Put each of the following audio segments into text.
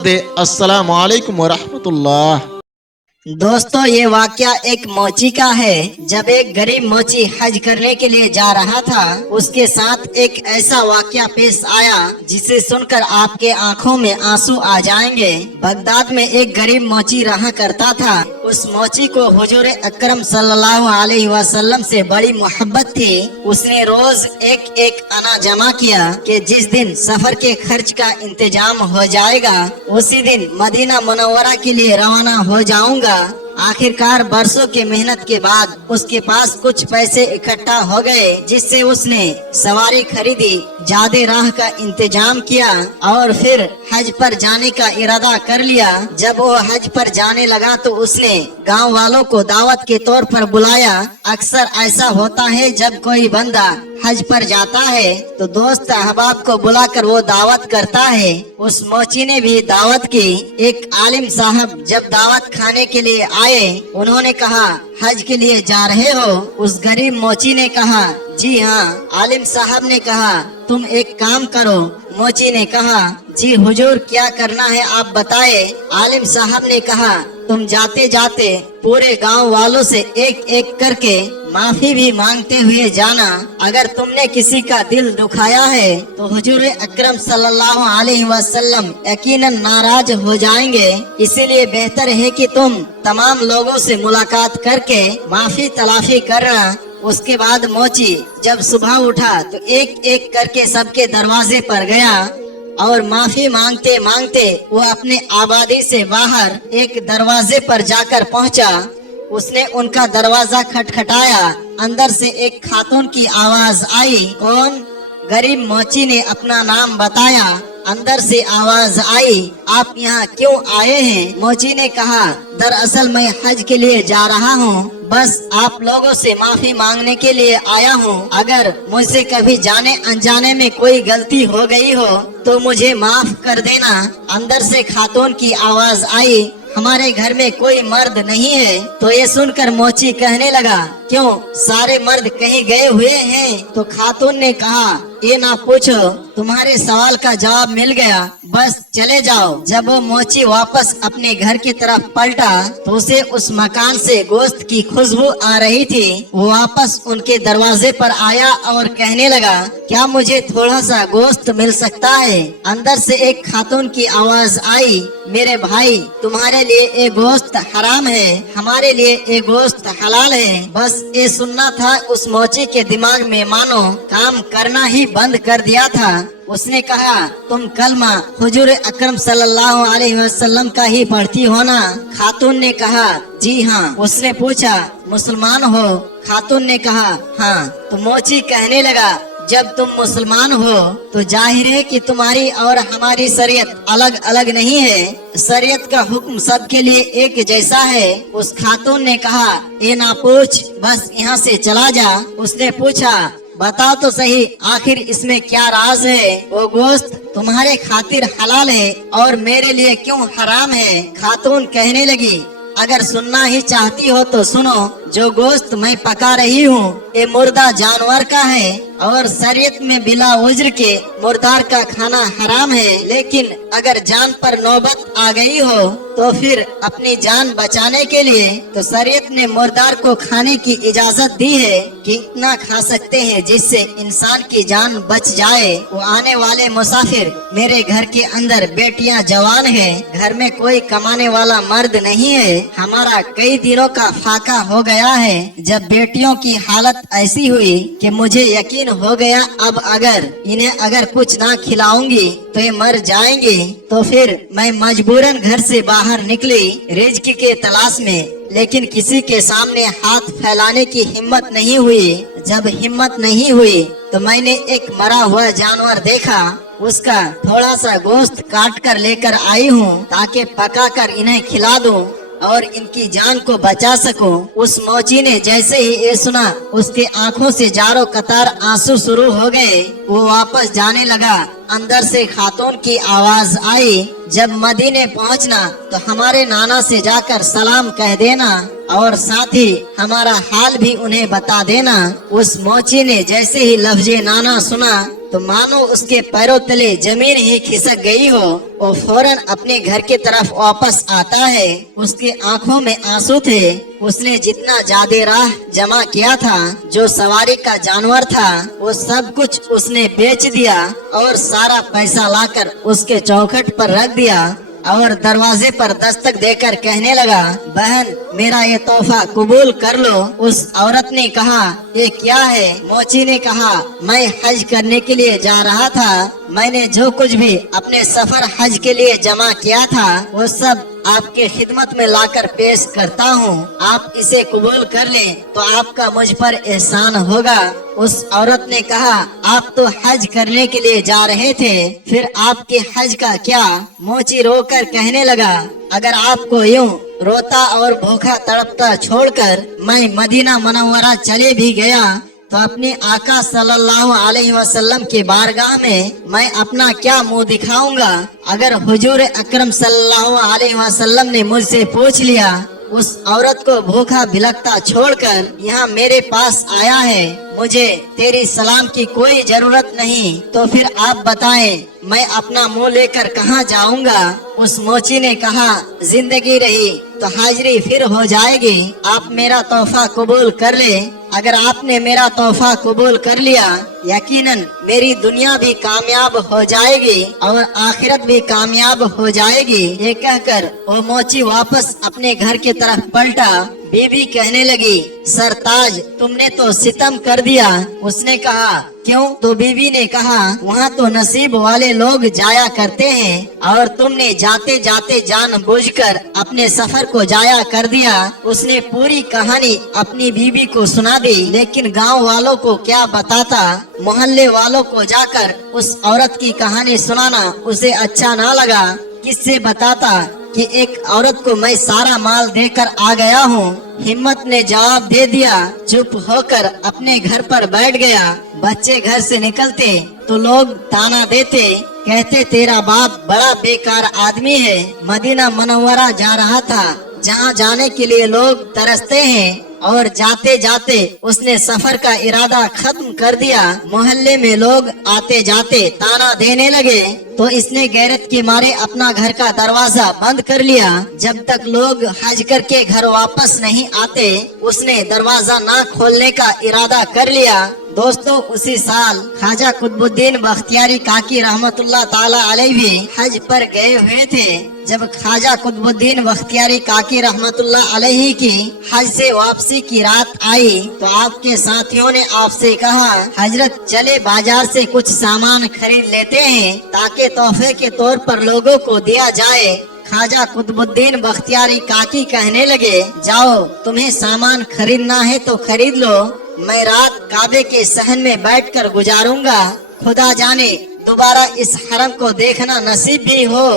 अस्सलाम वालेकुम वरहमतुल्लाह। दोस्तों, ये वाकया एक मोची का है। जब एक गरीब मोची हज करने के लिए जा रहा था, उसके साथ एक ऐसा वाकया पेश आया जिसे सुनकर आपके आंखों में आंसू आ जाएंगे। बगदाद में एक गरीब मोची रहा करता था। उस मोची को हुजूर अकरम सल्लल्लाहु अलैहि वसल्लम से बड़ी मोहब्बत थी। उसने रोज एक एक अना जमा किया कि जिस दिन सफर के खर्च का इंतजाम हो जाएगा, उसी दिन मदीना मुनव्वरा के लिए रवाना हो जाऊंगा। आखिरकार बरसों की मेहनत के बाद उसके पास कुछ पैसे इकट्ठा हो गए, जिससे उसने सवारी खरीदी, ज्यादा राह का इंतजाम किया और फिर हज पर जाने का इरादा कर लिया। जब वो हज पर जाने लगा तो उसने गांव वालों को दावत के तौर पर बुलाया। अक्सर ऐसा होता है, जब कोई बंदा हज पर जाता है तो दोस्त अहबाब को बुलाकर वो दावत करता है। उस मोची ने भी दावत की। एक आलिम साहब जब दावत खाने के लिए आए, उन्होंने कहा, हज के लिए जा रहे हो? उस गरीब मोची ने कहा, जी हाँ। आलिम साहब ने कहा, तुम एक काम करो। मोची ने कहा, जी हुजूर, क्या करना है आप बताए। आलिम साहब ने कहा, तुम जाते जाते पूरे गांव वालों से एक एक करके माफी भी मांगते हुए जाना। अगर तुमने किसी का दिल दुखाया है तो हुजूर अकरम सल्लल्लाहु अलैहि वसल्लम यकीनन नाराज हो जाएंगे। इसीलिए बेहतर है कि तुम तमाम लोगों से मुलाकात करके माफी तलाफी करना। उसके बाद मोची जब सुबह उठा तो एक एक करके सबके दरवाजे पर गया और माफी मांगते मांगते वो अपने आबादी से बाहर एक दरवाजे पर जाकर पहुंचा। उसने उनका दरवाजा खटखटाया। अंदर से एक खातून की आवाज आई। कौन? गरीब मोची ने अपना नाम बताया। अंदर से आवाज आई, आप यहाँ क्यों आए हैं? मोची ने कहा, दरअसल मैं हज के लिए जा रहा हूँ, बस आप लोगों से माफी मांगने के लिए आया हूँ। अगर मुझसे कभी जाने अनजाने में कोई गलती हो गई हो तो मुझे माफ कर देना। अंदर से खातून की आवाज आई, हमारे घर में कोई मर्द नहीं है। तो ये सुनकर मोची कहने लगा, क्यों, सारे मर्द कहीं गए हुए हैं? तो खातून ने कहा, ये ना पूछो, तुम्हारे सवाल का जवाब मिल गया, बस चले जाओ। जब वो मोची वापस अपने घर की तरफ पलटा तो उसे उस मकान से गोश्त की खुशबू आ रही थी। वो वापस उनके दरवाजे पर आया और कहने लगा, क्या मुझे थोड़ा सा गोश्त मिल सकता है? अंदर से एक खातून की आवाज आई, मेरे भाई, तुम्हारे लिए ये गोश्त हराम है, हमारे लिए ये गोश्त हलाल है। बस ये सुनना था। उस मोची के दिमाग में मानो काम करना ही बंद कर दिया था। उसने कहा, तुम कलमा हुजूर अकरम सल्लल्लाहु अलैहि वसल्लम का ही पढ़ती हो ना? खातून ने कहा, जी हाँ। उसने पूछा, मुसलमान हो? खातून ने कहा, हाँ। तो मोची कहने लगा, जब तुम मुसलमान हो तो जाहिर है कि तुम्हारी और हमारी शरीयत अलग अलग नहीं है। शरीयत का हुक्म सबके लिए एक जैसा है। उस खातून ने कहा, ये ना पूछ, बस यहाँ से चला जा। उसने पूछा, बताओ तो सही, आखिर इसमें क्या राज है? वो गोश्त तुम्हारे खातिर हलाल है और मेरे लिए क्यों हराम है? खातून कहने लगी, अगर सुनना ही चाहती हो तो सुनो। जो गोश्त मैं पका रही हूँ ये मुर्दा जानवर का है और शरीयत में बिला उज्र के मुर्दार का खाना हराम है। लेकिन अगर जान पर नौबत आ गई हो तो फिर अपनी जान बचाने के लिए तो शरीयत ने मुर्दार को खाने की इजाजत दी है कि इतना खा सकते हैं जिससे इंसान की जान बच जाए। वो आने वाले मुसाफिर, मेरे घर के अंदर बेटियां जवान हैं, घर में कोई कमाने वाला मर्द नहीं है, हमारा कई दिनों का फाका हो गया है। जब बेटियों की हालत ऐसी हुई कि मुझे यकीन हो गया अब इन्हें अगर कुछ ना खिलाऊंगी तो ये मर जाएंगी, तो फिर मैं मजबूरन घर से बाहर निकली रिज्क के तलाश में। लेकिन किसी के सामने हाथ फैलाने की हिम्मत नहीं हुई। जब हिम्मत नहीं हुई तो मैंने एक मरा हुआ जानवर देखा, उसका थोड़ा सा गोश्त काट कर लेकर आई हूँ ताकि पका कर इन्हें खिला दूं और इनकी जान को बचा सकूं। उस मोची ने जैसे ही ये सुना, उसके आंखों से जारो कतार आंसू शुरू हो गए। वो वापस जाने लगा। अंदर से खातून की आवाज आई, जब मदीने पहुंचना तो हमारे नाना से जाकर सलाम कह देना और साथ ही हमारा हाल भी उन्हें बता देना। उस मोची ने जैसे ही लफ्जे नाना सुना तो मानो उसके पैरों तले जमीन ही खिसक गई हो। वो फौरन अपने घर की तरफ वापस आता है। उसकी आंखों में आंसू थे। उसने जितना ज्यादा राह जमा किया था, जो सवारी का जानवर था, वो सब कुछ उसने बेच दिया और सारा पैसा लाकर उसके चौखट पर रख दिया और दरवाजे पर दस्तक देकर कहने लगा, बहन मेरा ये तोहफा कबूल कर लो। उस औरत ने कहा, ये क्या है? मोची ने कहा, मैं हज करने के लिए जा रहा था। मैंने जो कुछ भी अपने सफर हज के लिए जमा किया था, वो सब आपके खिदमत में लाकर पेश करता हूँ। आप इसे कबूल कर लें तो आपका मुझ पर एहसान होगा। उस औरत ने कहा, आप तो हज करने के लिए जा रहे थे, फिर आपके हज का क्या? मोची रोकर कहने लगा, अगर आपको यूं रोता और भूखा तड़पता छोड़कर मैं मदीना मुनव्वरा चले भी गया तो अपने आका सल्लल्लाहु अलैहि वसल्लम के बारगाह में मैं अपना क्या मुंह दिखाऊंगा? अगर हुजूर अकरम सल्लल्लाहु अलैहि वसल्लम ने मुझसे पूछ लिया, उस औरत को भूखा भिलकता छोड़कर यहाँ मेरे पास आया है, मुझे तेरी सलाम की कोई जरूरत नहीं, तो फिर आप बताएं मैं अपना मुंह लेकर कहाँ जाऊंगा? उस मोची ने कहा, जिंदगी रही तो हाजिरी फिर हो जाएगी। आप मेरा तोहफा कबूल कर ले। अगर आपने मेरा तोहफा कबूल कर लिया, यकीनन मेरी दुनिया भी कामयाब हो जाएगी और आखिरत भी कामयाब हो जाएगी। ये कहकर वो मोची वापस अपने घर की तरफ पलटा। बीबी कहने लगी, सरताज तुमने तो सितम कर दिया। उसने कहा, क्यों? तो बीबी ने कहा, वहाँ तो नसीब वाले लोग जाया करते हैं और तुमने जाते जाते जानबूझकर अपने सफर को जाया कर दिया। उसने पूरी कहानी अपनी बीबी को सुना दी, लेकिन गांव वालों को क्या बताता। मोहल्ले वालों को जाकर उस औरत की कहानी सुनाना उसे अच्छा ना लगा। किससे बताता कि एक औरत को मैं सारा माल देकर आ गया हूँ। हिम्मत ने जवाब दे दिया, चुप होकर अपने घर पर बैठ गया। बच्चे घर से निकलते तो लोग ताना देते, कहते तेरा बाप बड़ा बेकार आदमी है। मदीना मुनव्वरा जा रहा था, जहाँ जाने के लिए लोग तरसते हैं, और जाते जाते उसने सफर का इरादा खत्म कर दिया। मोहल्ले में लोग आते जाते ताना देने लगे तो इसने गैरत के मारे अपना घर का दरवाजा बंद कर लिया। जब तक लोग हज करके घर वापस नहीं आते, उसने दरवाजा ना खोलने का इरादा कर लिया। दोस्तों, उसी साल ख्वाजा कुतुबुद्दीन बख्तियारी काकी रहमतुल्लाह ताला अलैहि भी हज पर गए हुए थे। जब ख्वाजा कुतुबुद्दीन बख्तियारी काकी रहमतुल्लाह अलैहि की हज से वापसी की रात आई तो आपके साथियों ने आपसे कहा, हजरत चले बाजार से कुछ सामान खरीद लेते हैं ताकि तोहफे के तौर पर लोगों को दिया जाए। ख्वाजा कुतुबुद्दीन बख्तियारी काकी कहने लगे, जाओ तुम्हें सामान खरीदना है तो खरीद लो, मैं रात काबे के सहन में बैठकर गुजारूंगा। खुदा जाने दोबारा इस हरम को देखना नसीब भी हो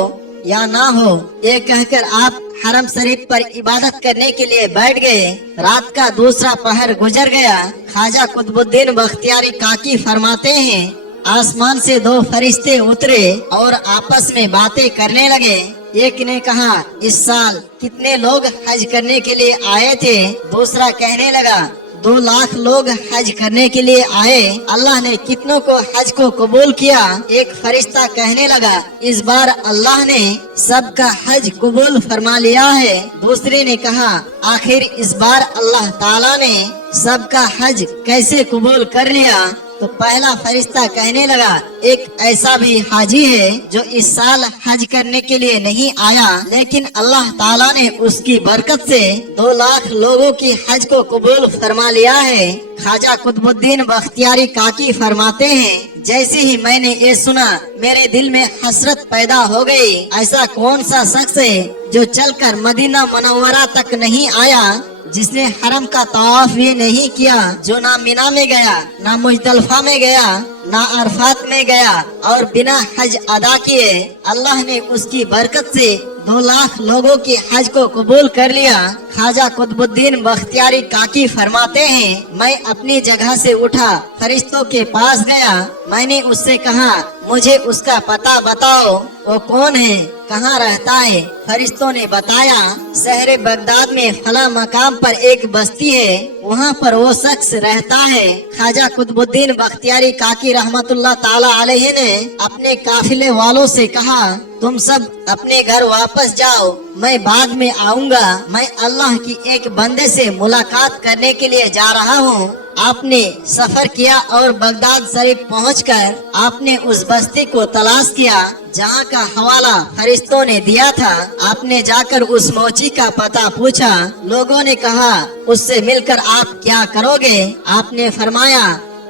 या ना हो। ये कहकर आप हरम शरीफ पर इबादत करने के लिए बैठ गए। रात का दूसरा पहर गुजर गया। ख्वाजा कुतुबुद्दीन बख्तियारी काकी फरमाते हैं, आसमान से दो फरिश्ते उतरे और आपस में बातें करने लगे। एक ने कहा, इस साल कितने लोग हज करने के लिए आए थे? दूसरा कहने लगा, 2 लाख लोग हज करने के लिए आए। अल्लाह ने कितनों को हज को कबूल किया? एक फरिश्ता कहने लगा, इस बार अल्लाह ने सबका हज कबूल फरमा लिया है। दूसरे ने कहा, आखिर इस बार अल्लाह ताला ने सबका हज कैसे कबूल कर लिया? तो पहला फरिश्ता कहने लगा, एक ऐसा भी हाजी है जो इस साल हज करने के लिए नहीं आया, लेकिन अल्लाह ताला ने उसकी बरकत से 2 लाख लोगों की हज को कबूल फरमा लिया है। ख्वाजा कुतुबुद्दीन बख्तियारी काकी फरमाते हैं, जैसे ही मैंने ये सुना मेरे दिल में हसरत पैदा हो गई। ऐसा कौन सा शख्स है जो चलकर मदीना मुनव्वरा तक नहीं आया, जिसने हरम का तवाफ भी नहीं किया, जो ना मिना में गया, ना मुजदलफा में गया, ना अरफात में गया और बिना हज अदा किए अल्लाह ने उसकी बरकत से 2 लाख लोगों की हज को कबूल कर लिया। ख्वाजा कुतुबुद्दीन बख्तियारी काकी फरमाते हैं, मैं अपनी जगह से उठा, फरिश्तों के पास गया। मैंने उससे कहा, मुझे उसका पता बताओ, वो कौन है, कहाँ रहता है। फरिश्तों ने बताया, शहर बगदाद में फला मकाम पर एक बस्ती है, वहाँ पर वो शख्स रहता है। ख्वाजा कुतुबुद्दीन बख्तियारी काकी रहमतुल्लाह ताला अलैहि ने अपने काफिले वालों से कहा, तुम सब अपने घर वापस जाओ, मैं बाद में आऊंगा। मैं अल्लाह की एक बंदे से मुलाकात करने के लिए जा रहा हूँ। आपने सफर किया और बगदाद शरीफ पहुंचकर आपने उस बस्ती को तलाश किया जहाँ का हवाला फरिश्तों ने दिया था। आपने जाकर उस मोची का पता पूछा। लोगों ने कहा, उससे मिलकर आप क्या करोगे? आपने फरमाया,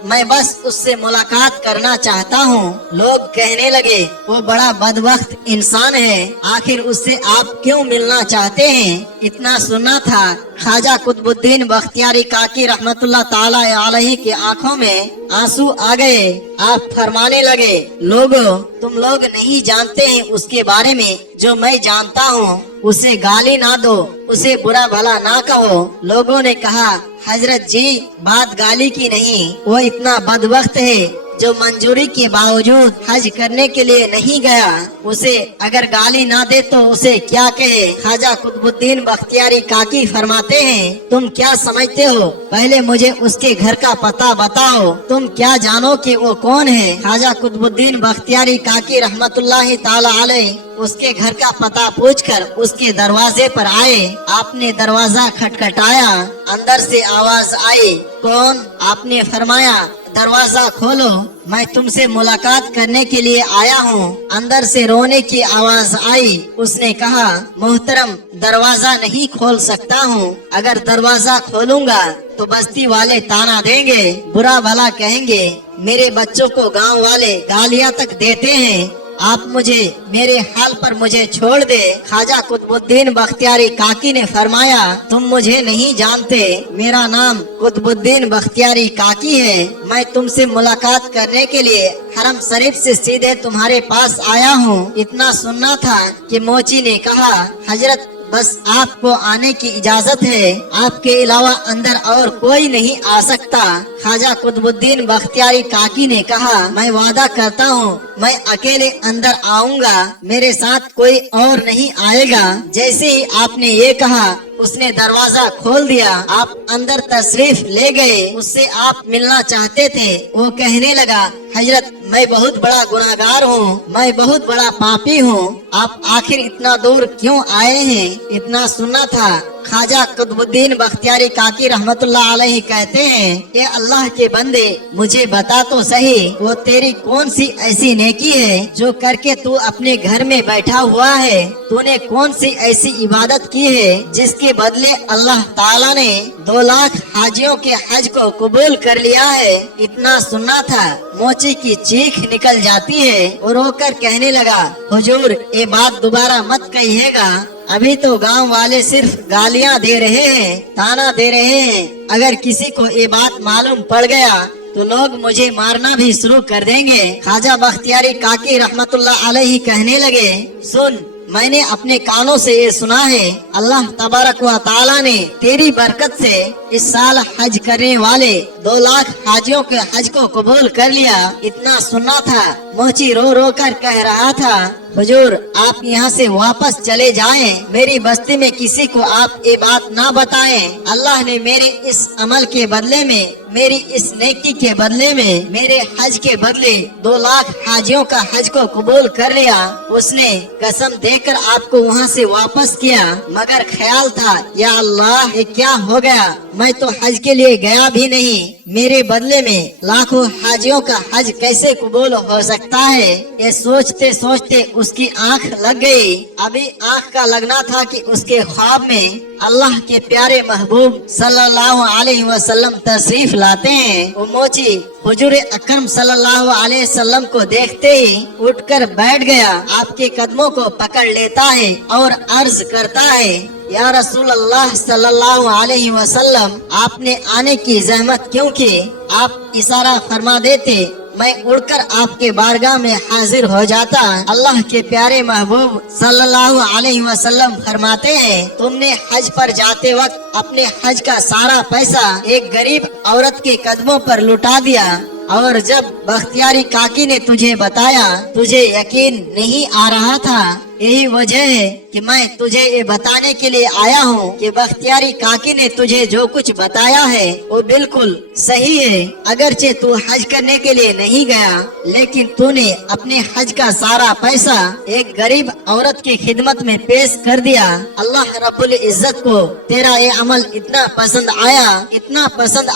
मैं बस उससे मुलाकात करना चाहता हूँ। लोग कहने लगे, वो बड़ा बदबख्त इंसान है, आखिर उससे आप क्यों मिलना चाहते हैं? इतना सुनना था, ख्वाजा कुतुबुद्दीन बख्तियारी काकी रहमतुल्लाह ताला अलैहि की आंखों में आंसू आ गए। आप फरमाने लगे, लोगों, तुम लोग नहीं जानते हैं उसके बारे में जो मैं जानता हूँ। उसे गाली ना दो, उसे बुरा भला ना कहो। लोगों ने कहा, हजरत जी, बात गाली की नहीं, वो इतना बदबख्त है जो मंजूरी के बावजूद हज करने के लिए नहीं गया। उसे अगर गाली ना दे तो उसे क्या कहे? ख्वाजा कुतुबुद्दीन बख्तियारी काकी फरमाते हैं, तुम क्या समझते हो? पहले मुझे उसके घर का पता बताओ। तुम क्या जानो कि वो कौन है? ख्वाजा कुतुबुद्दीन बख्तियारी काकी रहमतुल्लाह ताला अलैहि उसके घर का पता पूछकर उसके दरवाजे पर आए। आपने दरवाजा खटखटाया, अंदर से आवाज आई, कौन? आपने फरमाया, दरवाजा खोलो, मैं तुमसे मुलाकात करने के लिए आया हूँ। अंदर से रोने की आवाज आई। उसने कहा, मोहतरम, दरवाजा नहीं खोल सकता हूँ। अगर दरवाजा खोलूंगा तो बस्ती वाले ताना देंगे, बुरा भला कहेंगे, मेरे बच्चों को गांव वाले गालियाँ तक देते हैं। आप मुझे मेरे हाल पर मुझे छोड़ दे। ख्वाजा कुतुबुद्दीन बख्तियारी काकी ने फरमाया, तुम मुझे नहीं जानते, मेरा नाम कुतुबुद्दीन बख्तियारी काकी है। मैं तुमसे मुलाकात करने के लिए हरम शरीफ से सीधे तुम्हारे पास आया हूँ। इतना सुनना था कि मोची ने कहा, हजरत, बस आपको आने की इजाजत है, आपके अलावा अंदर और कोई नहीं आ सकता। ख्वाजा कुतुबुद्दीन बख्तियारी काकी ने कहा, मैं वादा करता हूँ, मैं अकेले अंदर आऊंगा, मेरे साथ कोई और नहीं आएगा। जैसे ही आपने ये कहा, उसने दरवाजा खोल दिया। आप अंदर तशरीफ ले गए। उससे आप मिलना चाहते थे। वो कहने लगा, हजरत, मैं बहुत बड़ा गुनाहगार हूँ, मैं बहुत बड़ा पापी हूँ, आप आखिर इतना दूर क्यों आए हैं? इतना सुनना था। ख्वाजा कुतुबुद्दीन बख्तियारी काकी रहमतुल्लाह अलैहि कहते हैं, ये अल्लाह के बंदे, मुझे बता तो सही, वो तेरी कौन सी ऐसी नेकी है जो करके तू अपने घर में बैठा हुआ है? तूने कौन सी ऐसी इबादत की है जिसके बदले अल्लाह ताला ने 2 लाख हाजियों के हज को कबूल कर लिया है? इतना सुनना था। मोची की चीख निकल जाती है और रोकर कहने लगा, हुजूर, ये बात दोबारा मत कहिएगा, अभी तो गांव वाले सिर्फ गालियां दे रहे हैं, ताना दे रहे हैं। अगर किसी को ये बात मालूम पड़ गया तो लोग मुझे मारना भी शुरू कर देंगे। ख्वाजा बख्तियारी काकी रहमतुल्लाह अलैहि कहने लगे, सुन, मैंने अपने कानों से ये सुना है, अल्लाह तबारक व ताला ने तेरी बरकत से इस साल हज करने वाले 2 लाख हाजियों के हज को कबूल कर लिया। इतना सुनना था। मोची रो रो कर कह रहा था, हुजूर, आप यहाँ से वापस चले जाएं, मेरी बस्ती में किसी को आप ये बात ना बताएं। अल्लाह ने मेरे इस अमल के बदले में, मेरी इस नेकी के बदले में, मेरे हज के बदले 2 लाख हाजियों का हज को कबूल कर लिया। उसने कसम देकर आपको वहाँ से वापस किया, मगर ख्याल था, या अल्लाह, ये क्या हो गया? मैं तो हज के लिए गया भी नहीं, मेरे बदले में लाखों हाजियों का हज कैसे कबूल हो सकता है? ये सोचते सोचते उसकी आंख लग गई। अभी आंख का लगना था कि उसके ख्वाब में अल्लाह के प्यारे महबूब सल्लल्लाहु अलैहि वसल्लम तशरीफ लाते हैं। वो मोची हुजूर अकरम सल्लल्लाहु अलैहि वसल्लम को देखते ही उठकर बैठ गया, आपके कदमों को पकड़ लेता है और अर्ज करता है, या रसूल अल्लाह सल्लल्लाहु अलैहि वसल्लम, आपने आने की जहमत क्यों की? आप इशारा फरमा देते मैं उड़कर आपके बारगाह में हाजिर हो जाता। अल्लाह के प्यारे महबूब सल्लल्लाहु अलैहि वसल्लम फरमाते हैं, तुमने हज पर जाते वक्त अपने हज का सारा पैसा एक गरीब औरत के कदमों पर लुटा दिया, और जब बख्तियारी काकी ने तुझे बताया, तुझे यकीन नहीं आ रहा था। यही वजह है कि मैं तुझे ये बताने के लिए आया हूँ कि बख्तियारी काकी ने तुझे जो कुछ बताया है वो बिल्कुल सही है। अगरचे तू हज करने के लिए नहीं गया, लेकिन तूने अपने हज का सारा पैसा एक गरीब औरत की खिदमत में पेश कर दिया। अल्लाह रब्बुल इज्जत को तेरा ये अमल इतना पसंद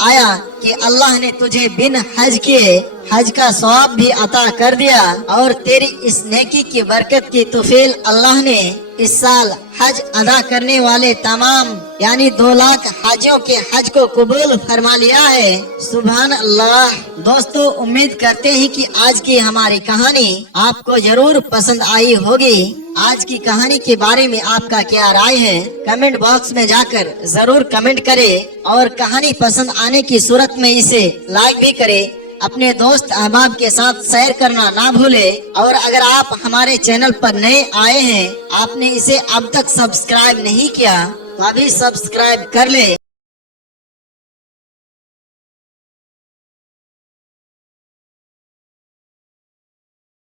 आया कि अल्लाह ने तुझे बिन हज किए हज का सवाब भी अता कर दिया, और तेरी इस नेकी की बरकत की तौफीक अल्लाह ने इस साल हज अदा करने वाले तमाम यानी 2 लाख हाजियों के हज को कबूल फरमा लिया है। सुभान अल्लाह। दोस्तों, उम्मीद करते हैं कि आज की हमारी कहानी आपको जरूर पसंद आई होगी। आज की कहानी के बारे में आपका क्या राय है, कमेंट बॉक्स में जाकर जरूर कमेंट करें, और कहानी पसंद आने की सूरत में इसे लाइक भी करें। अपने दोस्त अहबाब के साथ शेयर करना ना भूले, और अगर आप हमारे चैनल पर नए आए हैं, आपने इसे अब तक सब्सक्राइब नहीं किया तो अभी सब्सक्राइब कर ले,